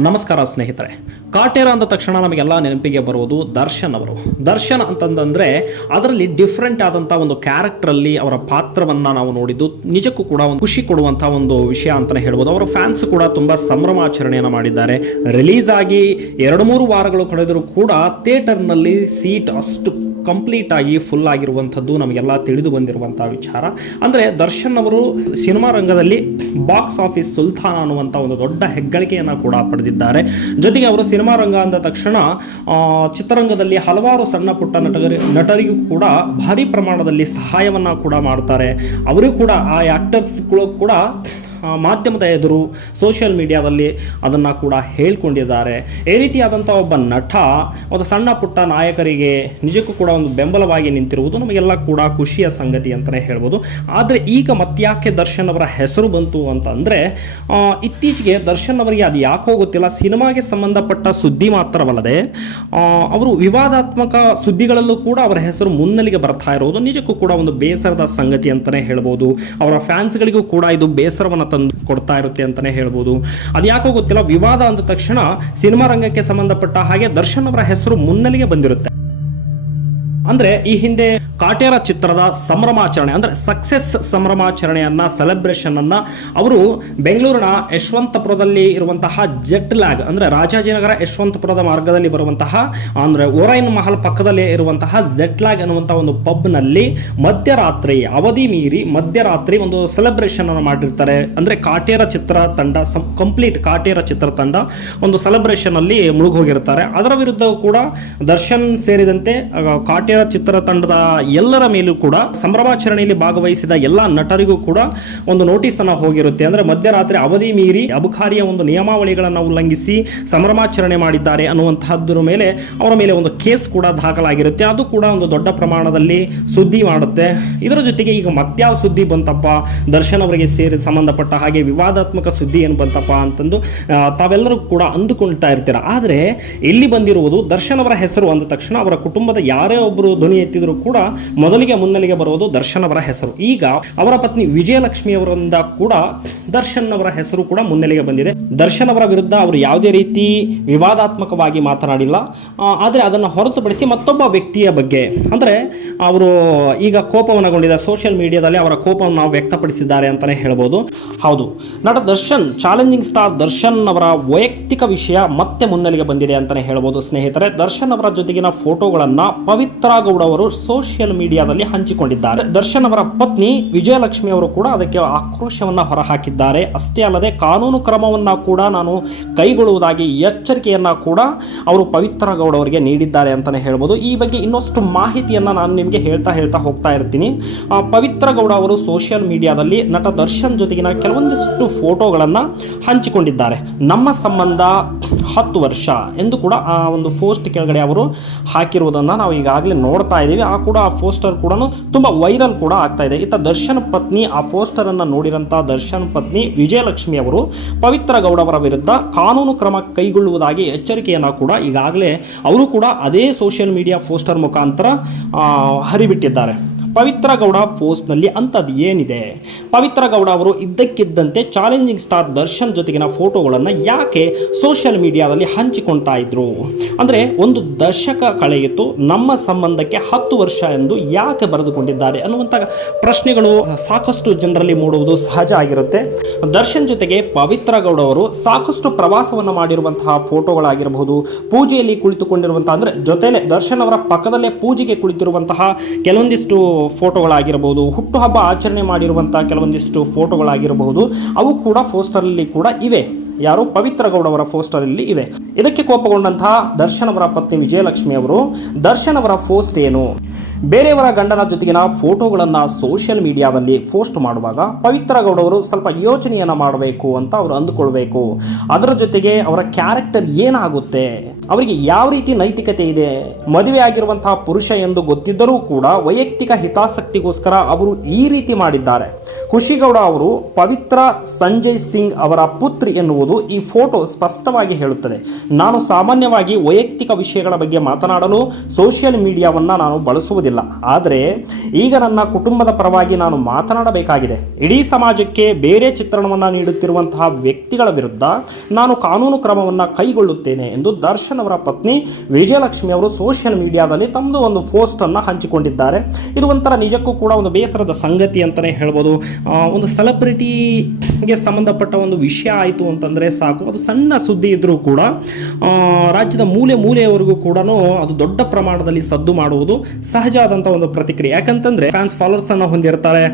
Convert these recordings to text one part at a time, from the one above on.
ನಮಸ್ಕಾರ ಸ್ನೇಹಿತರೆ. ಕಾಟೇರ ಅಂದ ತಕ್ಷಣ ನಮಗೆಲ್ಲ ನೆನಪಿಗೆ ಬರುವುದು ದರ್ಶನ್ ಅವರು. ದರ್ಶನ್ ಅಂತಂದರೆ ಅದರಲ್ಲಿ ಡಿಫ್ರೆಂಟ್ ಆದಂಥ ಒಂದು ಕ್ಯಾರೆಕ್ಟ್ರಲ್ಲಿ ಅವರ ಪಾತ್ರವನ್ನು ನಾವು ನೋಡಿದ್ದು. ನಿಜಕ್ಕೂ ಕೂಡ ಒಂದು ಖುಷಿ ಕೊಡುವಂಥ ಒಂದು ವಿಷಯ ಅಂತಲೇ ಹೇಳ್ಬೋದು. ಅವರ ಫ್ಯಾನ್ಸ್ ಕೂಡ ತುಂಬ ಸಂಭ್ರಮಾಚರಣೆಯನ್ನು ಮಾಡಿದ್ದಾರೆ. ರಿಲೀಸ್ ಆಗಿ ಎರಡು ಮೂರು ವಾರಗಳು ಕಳೆದರೂ ಕೂಡ ಥಿಯೇಟರ್ನಲ್ಲಿ ಸೀಟ್ ಅಷ್ಟು ಕಂಪ್ಲೀಟ್ ಆಗಿ ಫುಲ್ ಆಗಿರುವಂಥದ್ದು ನಮಗೆಲ್ಲ ತಿಳಿದು ಬಂದಿರುವಂತಹ ವಿಚಾರ. ಅಂದರೆ ದರ್ಶನ್ ಅವರು ಸಿನಿಮಾ ರಂಗದಲ್ಲಿ ಬಾಕ್ಸ್ ಆಫೀಸ್ ಸುಲ್ತಾನ ಅನ್ನುವಂಥ ಒಂದು ದೊಡ್ಡ ಹೆಗ್ಗಳಿಕೆಯನ್ನು ಕೂಡ ಪಡೆದಿದ್ದಾರೆ. ಜೊತೆಗೆ ಅವರು ಸಿನಿಮಾ ರಂಗ ಅಂದ ತಕ್ಷಣ ಚಿತ್ರರಂಗದಲ್ಲಿ ಹಲವಾರು ಸಣ್ಣ ಪುಟ್ಟ ನಟಗರಿ, ನಟರಿಗೂ ಕೂಡ ಭಾರಿ ಪ್ರಮಾಣದಲ್ಲಿ ಸಹಾಯವನ್ನ ಕೂಡ ಮಾಡ್ತಾರೆ. ಅವರಿಗೂ ಕೂಡ, ಆ ಆ್ಯಕ್ಟರ್ಸ್ಗಳು ಕೂಡ ಮಾಧ್ಯಮದ ಎದುರು ಸೋಷಿಯಲ್ ಮೀಡಿಯಾದಲ್ಲಿ ಅದನ್ನು ಕೂಡ ಹೇಳ್ಕೊಂಡಿದ್ದಾರೆ. ಈ ರೀತಿಯಾದಂಥ ಒಬ್ಬ ನಟ ಒಂದು ಸಣ್ಣ ಪುಟ್ಟ ನಾಯಕರಿಗೆ ನಿಜಕ್ಕೂ ಕೂಡ ಒಂದು ಬೆಂಬಲವಾಗಿ ನಿಂತಿರುವುದು ನಮಗೆಲ್ಲ ಕೂಡ ಖುಷಿಯ ಸಂಗತಿ ಅಂತಲೇ ಹೇಳ್ಬೋದು. ಆದರೆ ಈಗ ಮತ್ತ್ಯಾಕೆ ದರ್ಶನ್ ಅವರ ಹೆಸರು ಬಂತು ಅಂತಂದರೆ ಇತ್ತೀಚೆಗೆ ದರ್ಶನ್ ಅವರಿಗೆ ಅದು ಯಾಕೋ ಗೊತ್ತಿಲ್ಲ. ಸಿನಿಮಾಗೆ ಸಂಬಂಧಪಟ್ಟ ಸುದ್ದಿ ಮಾತ್ರವಲ್ಲದೆ ಅವರು ವಿವಾದಾತ್ಮಕ ಸುದ್ದಿಗಳಲ್ಲೂ ಕೂಡ ಅವರ ಹೆಸರು ಮುನ್ನೆಲೆಗೆ ಬರ್ತಾ ಇರೋದು ನಿಜಕ್ಕೂ ಕೂಡ ಒಂದು ಬೇಸರದ ಸಂಗತಿ ಅಂತಲೇ ಹೇಳ್ಬೋದು. ಅವರ ಫ್ಯಾನ್ಸ್ಗಳಿಗೂ ಕೂಡ ಇದು ಬೇಸರವನ್ನು ತಂದು ಕೊಡ್ತಾ ಇರುತ್ತೆ ಅಂತಲೇ ಹೇಳ್ಬೋದು. ಅದು ಯಾಕೋ ಗೊತ್ತಿಲ್ಲ, ವಿವಾದ ಅಂದ ತಕ್ಷಣ ಸಿನಿಮಾ ರಂಗಕ್ಕೆ ಸಂಬಂಧಪಟ್ಟ ಹಾಗೆ ದರ್ಶನ್ ಅವರ ಹೆಸರು ಮುನ್ನೆಲೆಗೆ ಬಂದಿರುತ್ತೆ. ಅಂದ್ರೆ ಈ ಹಿಂದೆ ಕಾಟೇರ ಚಿತ್ರದ ಸಂಭ್ರಮಾಚರಣೆ, ಅಂದ್ರೆ ಸಕ್ಸೆಸ್ ಸಂಭ್ರಮಾಚರಣೆಯನ್ನ ಸೆಲೆಬ್ರೇಷನ್ ಅನ್ನ ಅವರು ಬೆಂಗಳೂರಿನ ಯಶವಂತಪುರದಲ್ಲಿ ಇರುವಂತಹ ಜೆಟ್ ಲ್ಯಾಗ್ ಅಂದ್ರೆ ರಾಜಾಜಿನಗರ ಯಶವಂತಪುರದ ಮಾರ್ಗದಲ್ಲಿ ಬರುವಂತಹ, ಅಂದ್ರೆ ಓರೈನ್ ಮಹಲ್ ಪಕ್ಕದಲ್ಲಿ ಇರುವಂತಹ ಜೆಟ್ ಲ್ಯಾಗ್ ಅನ್ನುವಂತಹ ಒಂದು ಪಬ್ನಲ್ಲಿ ಮಧ್ಯರಾತ್ರಿ, ಅವಧಿ ಮೀರಿ ಮಧ್ಯರಾತ್ರಿ ಒಂದು ಸೆಲೆಬ್ರೇಷನ್ ಅನ್ನು ಮಾಡಿರ್ತಾರೆ. ಅಂದ್ರೆ ಕಾಟೇರ ಚಿತ್ರ ತಂಡ ಕಂಪ್ಲೀಟ್ ಕಾಟೇರ ಚಿತ್ರ ತಂಡ ಒಂದು ಸೆಲೆಬ್ರೇಷನ್ ಅಲ್ಲಿ ಮುಳುಗೋಗಿರ್ತಾರೆ ಅದರ ವಿರುದ್ಧವೂ ಕೂಡ ದರ್ಶನ್ ಸೇರಿದಂತೆ ಕಾಟೇರ ಚಿತ್ರ ತಂಡದ ಎಲ್ಲರ ಮೇಲೂ ಕೂಡ ಸಂಭ್ರಮಾಚರಣೆಯಲ್ಲಿ ಭಾಗವಹಿಸಿದ ಎಲ್ಲ ನಟರಿಗೂ ಕೂಡ ಒಂದು ನೋಟಿಸ್ ಅನ್ನ ಹೋಗಿರುತ್ತೆ. ಅಂದ್ರೆ ಮಧ್ಯರಾತ್ರಿ ಅವಧಿ ಮೀರಿ ಅಬಕಾರಿಯ ಒಂದು ನಿಯಮಾವಳಿಗಳನ್ನು ಉಲ್ಲಂಘಿಸಿ ಸಂಭ್ರಮಾಚರಣೆ ಮಾಡಿದ್ದಾರೆ ಅನ್ನುವಂತಹದ್ರ ಮೇಲೆ ಅವರ ಮೇಲೆ ಒಂದು ಕೇಸ್ ಕೂಡ ದಾಖಲಾಗಿರುತ್ತೆ. ಅದು ಕೂಡ ಒಂದು ದೊಡ್ಡ ಪ್ರಮಾಣದಲ್ಲಿ ಸುದ್ದಿ ಮಾಡುತ್ತೆ. ಇದರ ಜೊತೆಗೆ ಈಗ ಮತ್ಯಾವ ಸುದ್ದಿ ಬಂತಪ್ಪ, ದರ್ಶನ್ ಅವರಿಗೆ ಸೇರಿ ಸಂಬಂಧಪಟ್ಟ ಹಾಗೆ ವಿವಾದಾತ್ಮಕ ಸುದ್ದಿ ಏನು ಬಂತಪ್ಪ ಅಂತಂದು ತಾವೆಲ್ಲರೂ ಕೂಡ ಅಂದುಕೊಳ್ತಾ ಇರ್ತೀರ. ಆದರೆ ಇಲ್ಲಿ ಬಂದಿರುವುದು? ದರ್ಶನ್ ಅವರ ಹೆಸರು ಅಂದ ತಕ್ಷಣ ಅವರ ಕುಟುಂಬದ ಯಾರೇ ಒಬ್ಬರು ಧ್ವನಿ ಎತ್ತಿದ್ರು ಕೂಡ ಮೊದಲಿಗೆ ಮುನ್ನೆಲೆಗೆ ಬರುವುದು ದರ್ಶನ್ ಅವರ ಹೆಸರು. ಈಗ ಅವರ ಪತ್ನಿ ವಿಜಯಲಕ್ಷ್ಮಿ ಅವರಿಂದ ಕೂಡ ದರ್ಶನ್ ಅವರ ಹೆಸರು ಕೂಡ ಮುನ್ನೆಲೆಗೆ ಬಂದಿದೆ. ದರ್ಶನ್ ಅವರ ವಿರುದ್ಧ ಅವರು ಯಾವುದೇ ರೀತಿ ವಿವಾದಾತ್ಮಕವಾಗಿ ಮಾತನಾಡಿಲ್ಲ. ಆದರೆ ಅದನ್ನು ಹೊರತುಪಡಿಸಿ ಮತ್ತೊಬ್ಬ ವ್ಯಕ್ತಿಯ ಬಗ್ಗೆ. ಅಂದರೆ ಅವರು ಈಗ ಕೋಪವನ್ನಗೊಂಡಿದ್ದ ಸೋಷಿಯಲ್ ಮೀಡಿಯಾದಲ್ಲಿ ಅವರ ಕೋಪವನ್ನು ವ್ಯಕ್ತಪಡಿಸಿದ್ದಾರೆ ಅಂತಲೇ ಹೇಳ್ಬೋದು. ಹೌದು. ನಟ ದರ್ಶನ್ ಚಾಲೆಂಜಿಂಗ್ ಸ್ಟಾರ್ ದರ್ಶನ್ ಅವರ ವೈಯಕ್ತಿಕ ವಿಷಯ ಮತ್ತೆ ಮುನ್ನೆಲೆಗೆ ಬಂದಿದೆ ಅಂತಲೇ ಹೇಳ್ಬೋದು. ಸ್ನೇಹಿತರೆ, ದರ್ಶನ್ ಅವರ ಜೊತೆಗಿನ ಫೋಟೋಗಳನ್ನು ಪವಿತ್ರ ಗೌಡ ಅವರು ಸೋಷಿಯಲ್ ಮೀಡಿಯಾದಲ್ಲಿ ಹಂಚಿಕೊಂಡಿದ್ದಾರೆ. ದರ್ಶನ್ ಅವರ ಪತ್ನಿ ವಿಜಯಲಕ್ಷ್ಮಿ ಅವರು ಕೂಡ ಅದಕ್ಕೆ ಆಕ್ರೋಶವನ್ನ ಹೊರಹಾಕಿದ್ದಾರೆ. ಅಷ್ಟೇ ಅಲ್ಲದೆ ಕಾನೂನು ಕ್ರಮವನ್ನ ಕೂಡ ನಾನು ಕೈಗೊಳ್ಳುವುದಾಗಿ ಎಚ್ಚರಿಕೆಯನ್ನ ಕೂಡ ಅವರು ಪವಿತ್ರ ಗೌಡ ಅವರಿಗೆ ನೀಡಿದ್ದಾರೆ ಅಂತಾನೆ ಹೇಳ್ಬೋದು. ಈ ಬಗ್ಗೆ ಇನ್ನಷ್ಟು ಮಾಹಿತಿಯನ್ನ ನಾನು ನಿಮಗೆ ಹೇಳ್ತಾ ಹೇಳ್ತಾ ಹೋಗ್ತಾ ಇರ್ತೀನಿ. ಪವಿತ್ರ ಗೌಡ ಅವರು ಸೋಷಿಯಲ್ ಮೀಡಿಯಾದಲ್ಲಿ ನಟ ದರ್ಶನ್ ಜೊತೆಗಿನ ಕೆಲವೊಂದಿಷ್ಟು ಫೋಟೋಗಳನ್ನ ಹಂಚಿಕೊಂಡಿದ್ದಾರೆ. ನಮ್ಮ ಸಂಬಂಧ ಹತ್ತು ವರ್ಷ ಎಂದು ಕೂಡ ಆ ಒಂದು ಪೋಸ್ಟ್ ಕೆಳಗಡೆ ಅವರು ಹಾಕಿರುವುದನ್ನು ನಾವು ಈಗಾಗಲೇ ನೋಡ್ತಾ ಇದ್ದೀವಿ. ಆ ಕೂಡ ಆ ಪೋಸ್ಟರ್ ಕೂಡ ತುಂಬ ವೈರಲ್ ಕೂಡ ಆಗ್ತಾ ಇದೆ. ಇತ್ತ ದರ್ಶನ್ ಪತ್ನಿ, ಆ ಪೋಸ್ಟರ್ ಅನ್ನು ನೋಡಿರಂತಹ ದರ್ಶನ್ ಪತ್ನಿ ವಿಜಯಲಕ್ಷ್ಮಿ ಅವರು ಪವಿತ್ರ ಗೌಡ ಅವರ ವಿರುದ್ಧ ಕಾನೂನು ಕ್ರಮ ಕೈಗೊಳ್ಳುವುದಾಗಿ ಎಚ್ಚರಿಕೆಯನ್ನು ಕೂಡ ಈಗಾಗಲೇ ಅವರು ಕೂಡ ಅದೇ ಸೋಷಿಯಲ್ ಮೀಡಿಯಾ ಪೋಸ್ಟರ್ ಮುಖಾಂತರ ಹರಿಬಿಟ್ಟಿದ್ದಾರೆ. ಪವಿತ್ರ ಗೌಡ ಪೋಸ್ಟ್ನಲ್ಲಿ ಅಂಥದ್ದು ಏನಿದೆ? ಪವಿತ್ರ ಗೌಡ ಅವರು ಇದ್ದಕ್ಕಿದ್ದಂತೆ ಚಾಲೆಂಜಿಂಗ್ ಸ್ಟಾರ್ ದರ್ಶನ್ ಜೊತೆಗಿನ ಫೋಟೋಗಳನ್ನು ಯಾಕೆ ಸೋಷಿಯಲ್ ಮೀಡಿಯಾದಲ್ಲಿ ಹಂಚಿಕೊಳ್ತಾ ಇದ್ರು? ಅಂದರೆ ಒಂದು ದಶಕ ಕಳೆಯಿತು, ನಮ್ಮ ಸಂಬಂಧಕ್ಕೆ ಹತ್ತು ವರ್ಷ ಎಂದು ಯಾಕೆ ಬರೆದುಕೊಂಡಿದ್ದಾರೆ ಅನ್ನುವಂಥ ಪ್ರಶ್ನೆಗಳು ಸಾಕಷ್ಟು ಜನರಲ್ಲಿ ಮೂಡುವುದು ಸಹಜ ಆಗಿರುತ್ತೆ. ದರ್ಶನ್ ಜೊತೆಗೆ ಪವಿತ್ರ ಗೌಡ ಅವರು ಸಾಕಷ್ಟು ಪ್ರವಾಸವನ್ನು ಮಾಡಿರುವಂತಹ ಫೋಟೋಗಳಾಗಿರಬಹುದು, ಪೂಜೆಯಲ್ಲಿ ಕುಳಿತುಕೊಂಡಿರುವಂತಹ, ಅಂದರೆ ಜೊತೆಲೆ ದರ್ಶನ್ ಅವರ ಪಕ್ಕದಲ್ಲೇ ಪೂಜೆಗೆ ಕುಳಿತಿರುವಂತಹ ಕೆಲವೊಂದಿಷ್ಟು ಫೋಟೋಗಳಾಗಿರಬಹುದು ಹುಟ್ಟುಹಬ್ಬ ಆಚರಣೆ ಮಾಡಿರುವಂಥ ಕೆಲವೊಂದಿಷ್ಟು ಫೋಟೋಗಳಾಗಿರಬಹುದು ಅವು ಕೂಡ ಪೋಸ್ಟರಲ್ಲಿ ಕೂಡ ಇವೆ. ಯಾರು? ಪವಿತ್ರ ಗೌಡ ಅವರ ಪೋಸ್ಟರ್ ಇಲ್ಲಿ ಇವೆ. ಇದಕ್ಕೆ ಕೋಪಗೊಂಡಂತಹ ದರ್ಶನ್ ಅವರ ಪತ್ನಿ ವಿಜಯಲಕ್ಷ್ಮಿ ಅವರು, ದರ್ಶನ್ ಅವರ ಪೋಸ್ಟ್ ಏನು? ಬೇರೆಯವರ ಗಂಡನ ಜೊತೆಗಿನ ಫೋಟೋಗಳನ್ನು ಸೋಷಿಯಲ್ ಮೀಡಿಯಾದಲ್ಲಿ ಪೋಸ್ಟ್ ಮಾಡುವಾಗ ಪವಿತ್ರ ಗೌಡ ಅವರು ಸ್ವಲ್ಪ ಯೋಚನೆಯನ್ನು ಮಾಡಬೇಕು ಅಂತ ಅವರು ಅಂದುಕೊಳ್ಬೇಕು. ಅದರ ಜೊತೆಗೆ ಅವರ ಕ್ಯಾರೆಕ್ಟರ್ ಏನಾಗುತ್ತೆ? ಅವರಿಗೆ ಯಾವ ರೀತಿ ನೈತಿಕತೆ ಇದೆ? ಮದುವೆ ಆಗಿರುವಂತಹ ಪುರುಷ ಎಂದು ಗೊತ್ತಿದ್ದರೂ ಕೂಡ ವೈಯಕ್ತಿಕ ಹಿತಾಸಕ್ತಿಗೋಸ್ಕರ ಅವರು ಈ ರೀತಿ ಮಾಡಿದ್ದಾರೆ. ಖುಷಿಗೌಡ ಅವರು ಪವಿತ್ರ ಸಂಜಯ್ ಸಿಂಗ್ ಅವರ ಪುತ್ರಿ ಎನ್ನುವುದು ಈ ಫೋಟೋ ಸ್ಪಷ್ಟವಾಗಿ ಹೇಳುತ್ತದೆ. ನಾನು ಸಾಮಾನ್ಯವಾಗಿ ವೈಯಕ್ತಿಕ ವಿಷಯಗಳ ಬಗ್ಗೆ ಮಾತನಾಡಲು ಸೋಷಿಯಲ್ ಮೀಡಿಯಾವನ್ನು ನಾನು ಬಳಸುವುದಿಲ್ಲ. ಆದರೆ ಈಗ ನನ್ನ ಕುಟುಂಬದ ಪರವಾಗಿ ನಾನು ಮಾತನಾಡಬೇಕಾಗಿದೆ. ಇಡೀ ಸಮಾಜಕ್ಕೆ ಬೇರೆ ಚಿತ್ರಣವನ್ನು ನೀಡುತ್ತಿರುವಂತಹ ವ್ಯಕ್ತಿಗಳ ವಿರುದ್ಧ ನಾನು ಕಾನೂನು ಕ್ರಮವನ್ನು ಕೈಗೊಳ್ಳುತ್ತೇನೆ ಎಂದು ದರ್ಶನ್ ಅವರ ಪತ್ನಿ ವಿಜಯಲಕ್ಷ್ಮಿ ಅವರು ಸೋಷಿಯಲ್ ಮೀಡಿಯಾದಲ್ಲಿ ತಮ್ಮದು ಒಂದು ಪೋಸ್ಟ್ ಅನ್ನು ಹಂಚಿಕೊಂಡಿದ್ದಾರೆ. ಇದು ಒಂಥರ ನಿಜಕ್ಕೂ ಕೂಡ ಒಂದು ಬೇಸರದ ಸಂಗತಿ ಅಂತಲೇ ಹೇಳ್ಬೋದು. ಒಂದು ಸೆಲೆಬ್ರಿಟಿಗೆ ಸಂಬಂಧಪಟ್ಟ ಒಂದು ವಿಷಯ ಆಯಿತು ಅಂತಂದರೆ ಸಾಕು. ಅದು ಸಣ್ಣ ಸುದ್ದಿ ಇದ್ದರೂ ಕೂಡ ರಾಜ್ಯದ ಮೂಲೆ ಮೂಲೆಯವರೆಗೂ ಕೂಡ ಅದು ದೊಡ್ಡ ಪ್ರಮಾಣದಲ್ಲಿ ಸದ್ದು ಮಾಡುವುದು ಸಹಜ ಆದಂಥ ಒಂದು ಪ್ರತಿಕ್ರಿಯೆ. ಯಾಕಂತಂದ್ರೆ ಫ್ಯಾನ್ಸ್ ಫಾಲೋವರ್ಸ್ ಅನ್ನ ಹೊಂದಿರ್ತಾರೆ.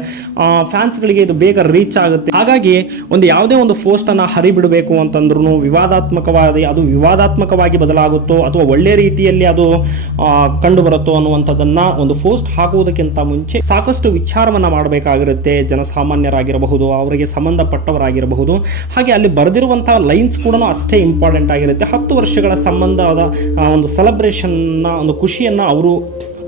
ಫ್ಯಾನ್ಸ್ಗಳಿಗೆ ಇದು ಬೇಗ ರೀಚ್ ಆಗುತ್ತೆ. ಹಾಗಾಗಿ ಒಂದು ಯಾವುದೇ ಒಂದು ಪೋಸ್ಟ್ ಅನ್ನ ಹರಿಬಿಡಬೇಕು ಅಂತಂದ್ರೂ ವಿವಾದಾತ್ಮಕವಾಗಿ, ಅದು ವಿವಾದಾತ್ಮಕವಾಗಿ ಬದಲಾಗುತ್ತೋ ಅಥವಾ ಒಳ್ಳೆ ರೀತಿಯಲ್ಲಿ ಅದು ಕಂಡು ಬರುತ್ತೋ ಅನ್ನುವಂಥದ್ದನ್ನ ಒಂದು ಪೋಸ್ಟ್ ಹಾಕುವುದಕ್ಕಿಂತ ಮುಂಚೆ ಸಾಕಷ್ಟು ವಿಚಾರವನ್ನ ಮಾಡಬೇಕಾಗಿರುತ್ತೆ. ಜನಸಾಮಾನ್ಯರಾಗಿರಬಹುದು, ಅವರಿಗೆ ಸಂಬಂಧಪಟ್ಟವರಾಗಿರಬಹುದು. ಹಾಗೆ ಅಲ್ಲಿ ಬರೆದಿರುವಂತಹ ಲೈನ್ಸ್ ಕೂಡ ಅಷ್ಟೇ ಇಂಪಾರ್ಟೆಂಟ್ ಆಗಿರುತ್ತೆ. ಹತ್ತು ವರ್ಷಗಳ ಸಂಬಂಧದ ಒಂದು ಸೆಲೆಬ್ರೇಷನ್ ಒಂದು ಖುಷಿಯನ್ನ ಅವರು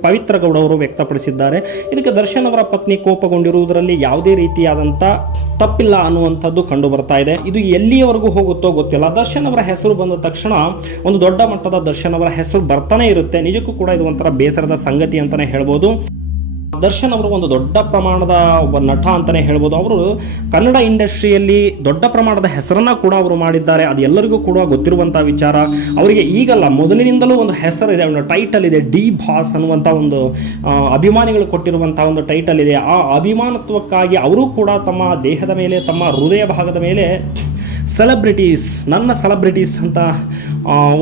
ಪವಿತ್ರ ಗೌಡ ಅವರು ವ್ಯಕ್ತಪಡಿಸಿದ್ದಾರೆ. ಇದಕ್ಕೆ ದರ್ಶನ್ ಅವರ ಪತ್ನಿ ಕೋಪಗೊಂಡಿರುವುದರಲ್ಲಿ ಯಾವುದೇ ರೀತಿಯಾದಂಥ ತಪ್ಪಿಲ್ಲ ಅನ್ನುವಂಥದ್ದು ಕಂಡು ಬರ್ತಾ ಇದೆ. ಇದು ಎಲ್ಲಿಯವರೆಗೂ ಹೋಗುತ್ತೋ ಗೊತ್ತಿಲ್ಲ. ದರ್ಶನ್ ಅವರ ಹೆಸರು ಬಂದ ತಕ್ಷಣ ಒಂದು ದೊಡ್ಡ ಮಟ್ಟದ ದರ್ಶನ್ ಅವರ ಹೆಸರು ಬರ್ತಾನೆ ಇರುತ್ತೆ. ನಿಜಕ್ಕೂ ಕೂಡ ಇದು ಒಂಥರ ಬೇಸರದ ಸಂಗತಿ ಅಂತಾನೆ ಹೇಳ್ಬೋದು. ದರ್ಶನ್ ಅವರು ಒಂದು ದೊಡ್ಡ ಪ್ರಮಾಣದ ಒಬ್ಬ ನಟ ಅಂತಾನೆ ಹೇಳ್ಬೋದು. ಅವರು ಕನ್ನಡ ಇಂಡಸ್ಟ್ರಿಯಲ್ಲಿ ದೊಡ್ಡ ಪ್ರಮಾಣದ ಹೆಸರನ್ನ ಕೂಡ ಅವರು ಮಾಡಿದ್ದಾರೆ. ಅದು ಎಲ್ಲರಿಗೂ ಕೂಡ ಗೊತ್ತಿರುವಂತಹ ವಿಚಾರ. ಅವರಿಗೆ ಈಗಲ್ಲ, ಮೊದಲಿನಿಂದಲೂ ಒಂದು ಹೆಸರಿದೆ, ಒಂದು ಟೈಟಲ್ ಇದೆ, ಡಿ ಬಾಸ್ ಅನ್ನುವಂಥ ಒಂದು ಅಭಿಮಾನಿಗಳು ಕೊಟ್ಟಿರುವಂತಹ ಒಂದು ಟೈಟಲ್ ಇದೆ. ಆ ಅಭಿಮಾನತ್ವಕ್ಕಾಗಿ ಅವರು ಕೂಡ ತಮ್ಮ ದೇಹದ ಮೇಲೆ, ತಮ್ಮ ಹೃದಯ ಭಾಗದ ಮೇಲೆ ಸೆಲೆಬ್ರಿಟೀಸ್ ನನ್ನ ಸೆಲೆಬ್ರಿಟೀಸ್ ಅಂತ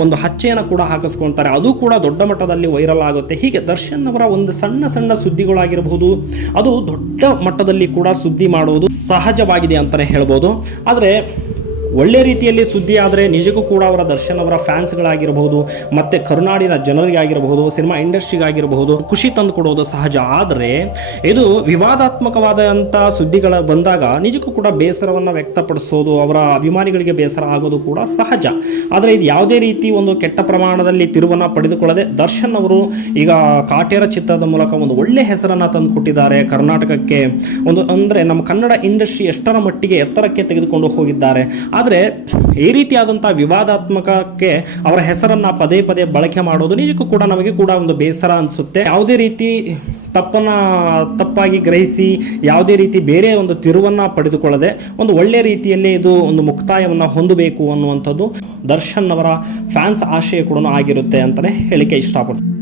ಒಂದು ಹಚ್ಚೆಯನ್ನು ಕೂಡ ಹಾಕಿಸ್ಕೊಳ್ತಾರೆ ಅದು ಕೂಡ ದೊಡ್ಡ ಮಟ್ಟದಲ್ಲಿ ವೈರಲ್ ಆಗುತ್ತೆ. ಹೀಗೆ ದರ್ಶನ್ ಅವರ ಒಂದು ಸಣ್ಣ ಸಣ್ಣ ಸುದ್ದಿಗಳಾಗಿರಬಹುದು, ಅದು ದೊಡ್ಡ ಮಟ್ಟದಲ್ಲಿ ಕೂಡ ಸುದ್ದಿ ಮಾಡುವುದು ಸಹಜವಾಗಿದೆ ಅಂತಲೇ ಹೇಳ್ಬೋದು. ಆದರೆ ಒಳ್ಳೆ ರೀತಿಯಲ್ಲಿ ಸುದ್ದಿ ಆದರೆ ನಿಜಕ್ಕೂ ಕೂಡ ಅವರ ದರ್ಶನ್ ಅವರ ಫ್ಯಾನ್ಸ್ಗಳಾಗಿರಬಹುದು, ಮತ್ತು ಕರುನಾಡಿನ ಜನರಿಗಾಗಿರಬಹುದು, ಸಿನಿಮಾ ಇಂಡಸ್ಟ್ರಿಗಾಗಿರಬಹುದು, ಖುಷಿ ತಂದು ಕೊಡೋದು ಸಹಜ. ಆದರೆ ಇದು ವಿವಾದಾತ್ಮಕವಾದಂಥ ಸುದ್ದಿಗಳ ಬಂದಾಗ ನಿಜಕ್ಕೂ ಕೂಡ ಬೇಸರವನ್ನು ವ್ಯಕ್ತಪಡಿಸೋದು, ಅವರ ಅಭಿಮಾನಿಗಳಿಗೆ ಬೇಸರ ಆಗೋದು ಕೂಡ ಸಹಜ. ಆದರೆ ಇದು ಯಾವುದೇ ರೀತಿ ಒಂದು ಕೆಟ್ಟ ಪ್ರಮಾಣದಲ್ಲಿ ತಿರುವನ್ನು ಪಡೆದುಕೊಳ್ಳದೆ ದರ್ಶನ್ ಅವರು ಈಗ ಕಾಟೇರ ಚಿತ್ರದ ಮೂಲಕ ಒಂದು ಒಳ್ಳೆ ಹೆಸರನ್ನು ತಂದು ಕೊಟ್ಟಿದ್ದಾರೆ. ಕರ್ನಾಟಕಕ್ಕೆ ಒಂದು ಅಂದರೆ ನಮ್ಮ ಕನ್ನಡ ಇಂಡಸ್ಟ್ರಿ ಎಷ್ಟರ ಮಟ್ಟಿಗೆ ಎತ್ತರಕ್ಕೆ ತೆಗೆದುಕೊಂಡು ಹೋಗಿದ್ದಾರೆ. ಆದರೆ ಈ ರೀತಿಯಾದಂಥ ವಿವಾದಾತ್ಮಕಕ್ಕೆ ಅವರ ಹೆಸರನ್ನು ಪದೇ ಪದೇ ಬಳಕೆ ಮಾಡೋದು ನಿಜಕ್ಕೂ ಕೂಡ ನಮಗೆ ಕೂಡ ಒಂದು ಬೇಸರ ಅನಿಸುತ್ತೆ. ಯಾವುದೇ ರೀತಿ ತಪ್ಪನ್ನ, ತಪ್ಪಾಗಿ ಗ್ರಹಿಸಿ, ಯಾವುದೇ ರೀತಿ ಬೇರೆ ಒಂದು ತಿರುವನ್ನ ಪಡೆದುಕೊಳ್ಳದೆ ಒಂದು ಒಳ್ಳೆಯ ರೀತಿಯಲ್ಲಿ ಇದು ಒಂದು ಮುಕ್ತಾಯವನ್ನು ಹೊಂದಬೇಕು ಅನ್ನುವಂಥದ್ದು ದರ್ಶನ್ ಅವರ ಫ್ಯಾನ್ಸ್ ಆಶಯ ಕೂಡ ಆಗಿರುತ್ತೆ ಅಂತಲೇ ಹೇಳಿಕೆ ಇಷ್ಟಪಡ್ತೀನಿ.